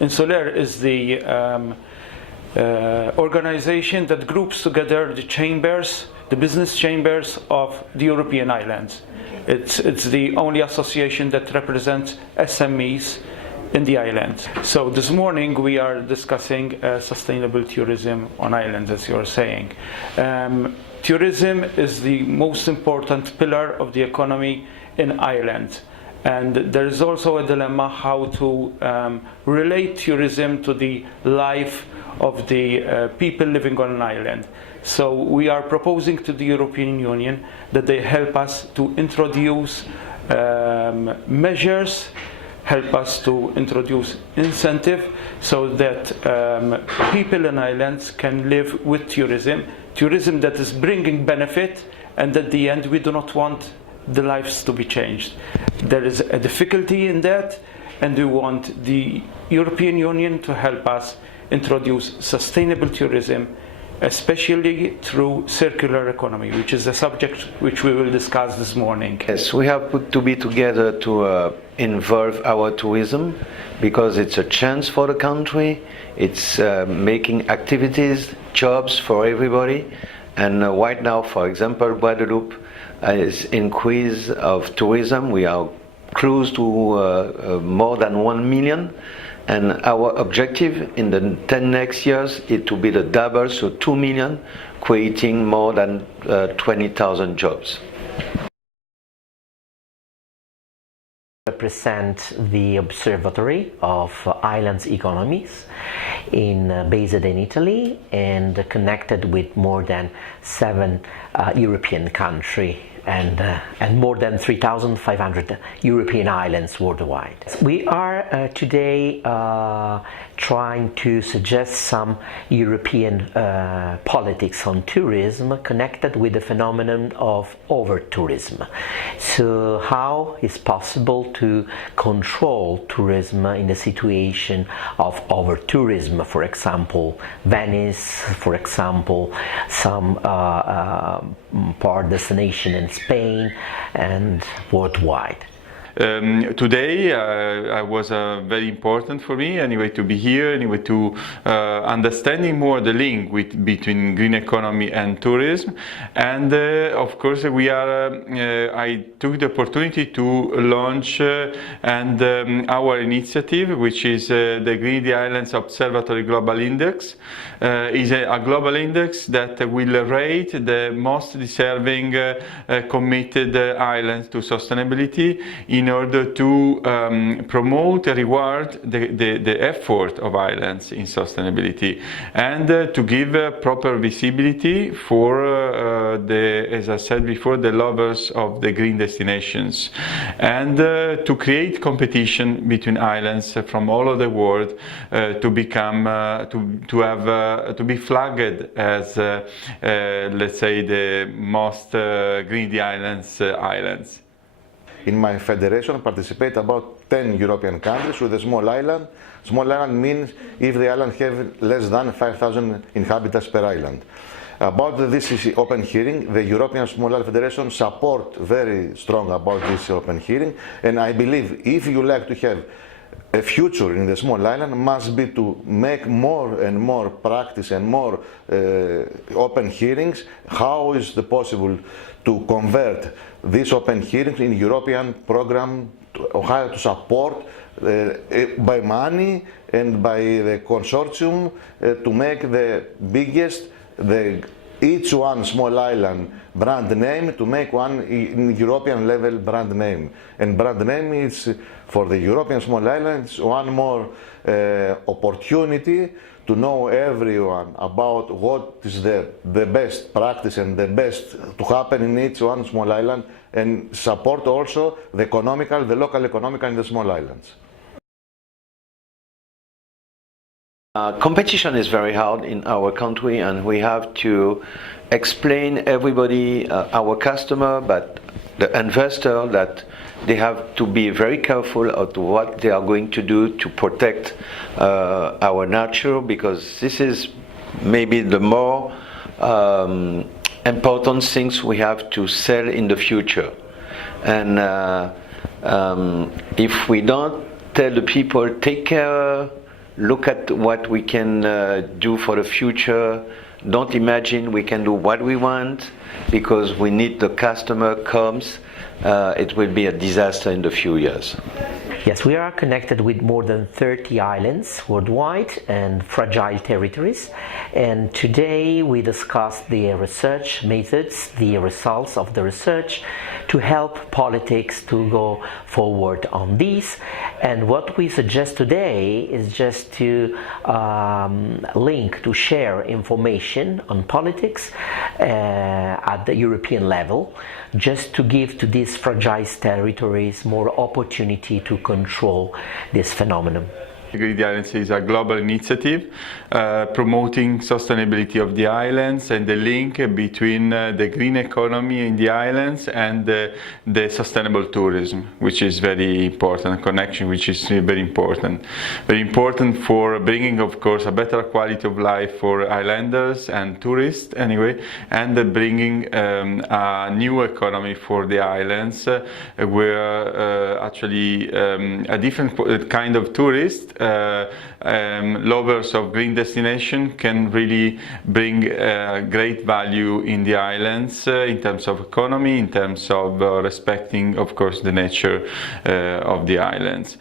Insular is the organization that groups together the chambers, the business chambers of the European islands. It's the only association that represents SMEs in the islands. So this morning we are discussing sustainable tourism on islands, as you are saying. Tourism is the most important pillar of the economy in Ireland. And there is also a dilemma how to relate tourism to the life of the people living on an island. So we are proposing to the European Union that they help us to introduce measures, help us to introduce incentive so that people in islands can live with tourism that is bringing benefit, and at the end we do not want the lives to be changed. There is a difficulty in that, and we want the European Union to help us introduce sustainable tourism, especially through circular economy, which is a subject which we will discuss this morning. Yes, we have to be together to involve our tourism, because it's a chance for the country, it's making activities, jobs for everybody, and right now, for example, Guadeloupe is increase of tourism. We are close to more than 1 million, and our objective in the 10 next years is to be the double, so 2 million, creating more than 20,000 jobs. Represent the Observatory of Islands Economies based in Italy and connected with more than 7 European countries and more than 3,500 European islands worldwide. We are today trying to suggest some European politics on tourism connected with the phenomenon of over-tourism. So how is possible to control tourism in the situation of over-tourism? For example, Venice, for example, some part destination in Spain and worldwide. Today was very important for me anyway to be here, anyway to understanding more the link between green economy and tourism, and of course I took the opportunity to launch our initiative, which is the Green Islands Observatory Global Index. Is a global index that will rate the most deserving committed islands to sustainability in order to promote and reward the effort of islands in sustainability, and to give proper visibility for as I said before, the lovers of the green destinations, and to create competition between islands from all over the world to become to be flagged as let's say the most green islands. In my federation participate about 10 European countries with a small island. Small island means if the island have less than 5,000 inhabitants per island. About this open hearing, the European Small Island Federation support very strong about this open hearing, and I believe if you like to have a future in the small island, must be to make more and more practice and more open hearings. How is it possible to convert these open hearings in European program, how to support by money and by the consortium to make the biggest, each one small island brand name, to make one in European level brand name. And brand name is for the European small islands one more opportunity to know everyone about what is the best practice and the best to happen in each one small island, and support also the local economical in the small islands. Competition is very hard in our country, and we have to explain everybody, our customer, but the investor, that they have to be very careful of what they are going to do to protect our nature, because this is maybe the more important things we have to sell in the future. And if we don't tell the people, take care look at what we can do for the future. Don't imagine we can do what we want, because we need the customer comes. It will be a disaster in the few years. Yes, we are connected with more than 30 islands worldwide and fragile territories. And today we discussed the research methods, the results of the research, to help politics to go forward on these. And what we suggest today is just to link, to share information on politics at the European level, just to give to these fragile territories more opportunity to control this phenomenon. Greedy Islands is a global initiative promoting sustainability of the islands and the link between the green economy in the islands and the sustainable tourism, which is very important, connection which is very important. Very important for bringing, of course, a better quality of life for islanders and tourists anyway, and bringing a new economy for the islands where actually a different kind of tourist lovers of green destination can really bring great value in the islands in terms of economy, in terms of respecting, of course, the nature of the islands.